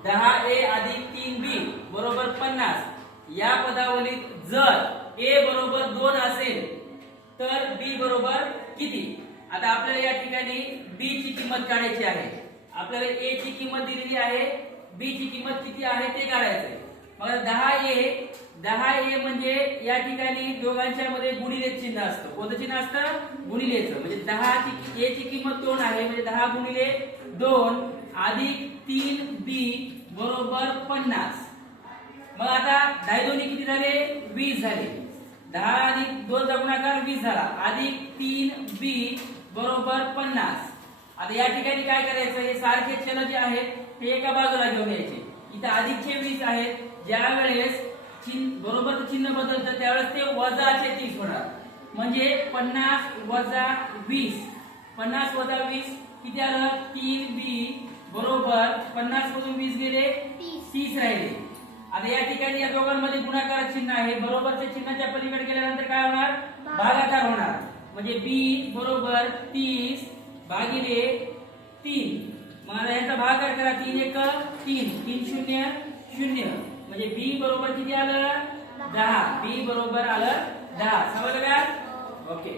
10a अधिक 3b बरोबर 50 या पदावलीत जर a बरोबर 2 असेल तर b बरोबर किती? आता आपल्याला या ठिकाणी b ची किंमत काढायची आहे. आपल्याला a ची किंमत दिलेली आहे, b ची किंमत किती आहे ते काढायचंय. मग 10a म्हणजे या ठिकाणी दोघांच्या मध्ये गुणिले चिन्ह असतं. कोणतं चिन्ह असतं? गुणिलेचं. म्हणजे 10 ची a ची किंमत 2 आहे म्हणजे 10 गुणिले 2 अधिक 3b बरोबर 50. मग आता 10 दोन्ही किती झाले? 20 झाले. 10 अधिक 2 चा गुणाकार 20 झाला अधिक 3b बरोबर 50. आता या ठिकाणी काय करायचं? हे सारखे चल जे आहेत ते एका बाजूला घेऊन यायचे. इथे अधिकचे 20 आहेत. ज्या वेळेस बरोबर चिन्ह बदलतं त्यावेळेस ते वजाचे 30 होणार. म्हणजे 50 वजा 20. 50 वजा 20 किती आलं? 3b बरोबर 50 मधून 20 गेले 30 राहिले. आता या ठिकाणी या दोघांमध्ये गुणाकार चिन्ह आहे. बरोबरच्या चिन्हाच्या पलीकडे गेल्यानंतर काय होणार? भागाकार होणार. म्हणजे b बरोबर 30 भागिले 3. मग याचा भागाकार करा. 3 1 3 3 0 0 म्हणजे b बरोबर किती आलं? 10. b बरोबर आलं 10. समजलं का? ओके.